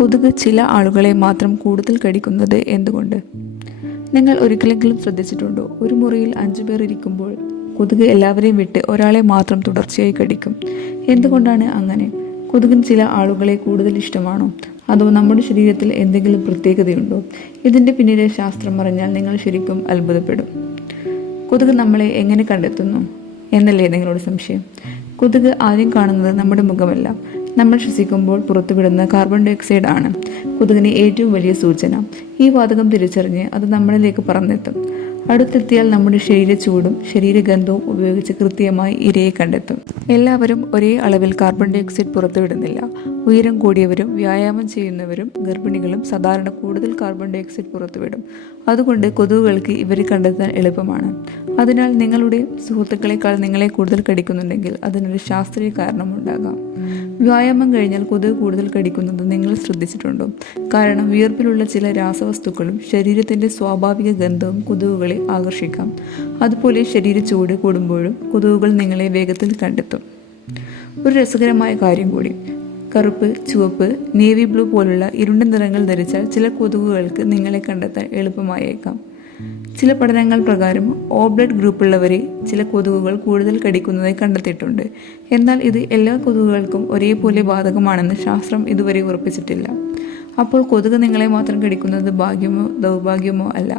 കൊതുക് ചില ആളുകളെ മാത്രം കൂടുതൽ കടിക്കുന്നത് എന്തുകൊണ്ട്? നിങ്ങൾ ഒരിക്കലെങ്കിലും ശ്രദ്ധിച്ചിട്ടുണ്ടോ? ഒരു മുറിയിൽ 5 പേർ ഇരിക്കുമ്പോൾ കൊതുക് എല്ലാവരെയും വിട്ട് ഒരാളെ മാത്രം തുടർച്ചയായി കടിക്കും. എന്തുകൊണ്ടാണ് അങ്ങനെ? കൊതുകിന് ചില ആളുകളെ കൂടുതൽ ഇഷ്ടമാണോ? അതോ നമ്മുടെ ശരീരത്തിൽ എന്തെങ്കിലും പ്രത്യേകതയുണ്ടോ? ഇതിൻ്റെ പിന്നിലെ ശാസ്ത്രം അറിഞ്ഞാൽ നിങ്ങൾ ശരിക്കും അത്ഭുതപ്പെടും. കൊതുക് നമ്മളെ എങ്ങനെ കണ്ടെത്തുന്നു എന്നല്ലേ നിങ്ങളുടെ സംശയം? കൊതുക് ആദ്യം കാണുന്നത് നമ്മുടെ മുഖമല്ല, നമ്മൾ ശ്വസിക്കുമ്പോൾ പുറത്തുവിടുന്ന കാർബൺ ഡൈ ഓക്സൈഡ് ആണ് കൊതുകിന് ഏറ്റവും വലിയ സൂചന. ഈ വാതകം തിരിച്ചറിഞ്ഞ് അത് നമ്മളിലേക്ക് പറന്നെത്തും. അടുത്തെത്തിയാൽ നമ്മുടെ ശരീര ചൂടും ശരീരഗന്ധവും ഉപയോഗിച്ച് കൃത്യമായി ഇരയെ കണ്ടെത്തും. എല്ലാവരും ഒരേ അളവിൽ കാർബൺ ഡൈ ഓക്സൈഡ് പുറത്തുവിടുന്നില്ല. ഉയരം കൂടിയവരും വ്യായാമം ചെയ്യുന്നവരും ഗർഭിണികളും സാധാരണ കൂടുതൽ കാർബൺ ഡൈ ഓക്സൈഡ് പുറത്തുവിടും. അതുകൊണ്ട് കൊതുകുകൾക്ക് ഇവരെ കണ്ടെത്താൻ എളുപ്പമാണ്. അതിനാൽ നിങ്ങളുടെ സുഹൃത്തുക്കളെക്കാൾ നിങ്ങളെ കൂടുതൽ കടിക്കുന്നുണ്ടെങ്കിൽ അതിനൊരു ശാസ്ത്രീയ കാരണമുണ്ടാകാം. വ്യായാമം കഴിഞ്ഞാൽ കൊതുക് കൂടുതൽ കടിക്കുന്നത് നിങ്ങൾ ശ്രദ്ധിച്ചിട്ടുണ്ടോ? കാരണം വിയർപ്പിലുള്ള ചില രാസവസ്തുക്കളും ശരീരത്തിൻ്റെ സ്വാഭാവിക ഗന്ധവും കൊതുകുകളെ ആകർഷിക്കാം. അതുപോലെ ശരീര ചൂട് കൂടുമ്പോഴും കൊതുകുകൾ നിങ്ങളെ വേഗത്തിൽ കണ്ടെത്തും. ഒരു രസകരമായ കാര്യം കൂടി, കറുപ്പ്, ചുവപ്പ്, നേവി ബ്ലൂ പോലുള്ള ഇരുണ്ട നിറങ്ങൾ ധരിച്ചാൽ ചില കൊതുകുകൾക്ക് നിങ്ങളെ കണ്ടെത്താൻ എളുപ്പമായേക്കാം. ചില പഠനങ്ങൾ പ്രകാരം O ബ്ലഡ് ഗ്രൂപ്പുള്ളവരെ ചില കൊതുകുകൾ കൂടുതൽ കടിക്കുന്നതായി കണ്ടെത്തിയിട്ടുണ്ട്. എന്നാൽ ഇത് എല്ലാ കൊതുകുകൾക്കും ഒരേപോലെ ബാധകമാണെന്ന് ശാസ്ത്രം ഇതുവരെ ഉറപ്പിച്ചിട്ടില്ല. അപ്പോൾ കൊതുക് നിങ്ങളെ മാത്രം കടിക്കുന്നത് ഭാഗ്യമോ ദൗർഭാഗ്യമോ അല്ല.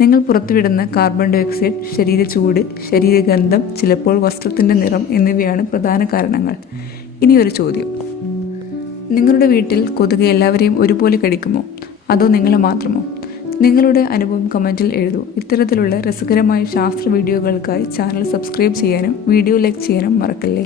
നിങ്ങൾ പുറത്തുവിടുന്ന കാർബൺ ഡൈ ഓക്സൈഡ്, ശരീര ചൂട്, ശരീരഗന്ധം, ചിലപ്പോൾ വസ്ത്രത്തിൻ്റെ നിറം എന്നിവയാണ് പ്രധാന കാരണങ്ങൾ. ഇനിയൊരു ചോദ്യം, നിങ്ങളുടെ വീട്ടിൽ കൊതുക് എല്ലാവരെയും ഒരുപോലെ കടിക്കുമോ? അതോ നിങ്ങളെ മാത്രമോ? നിങ്ങളുടെ അനുഭവം കമൻറ്റിൽ എഴുതൂ. ഇത്തരത്തിലുള്ള രസകരമായ ശാസ്ത്ര വീഡിയോകൾക്കായി ചാനൽ സബ്സ്ക്രൈബ് ചെയ്യാനും വീഡിയോ ലൈക്ക് ചെയ്യാനും മറക്കല്ലേ.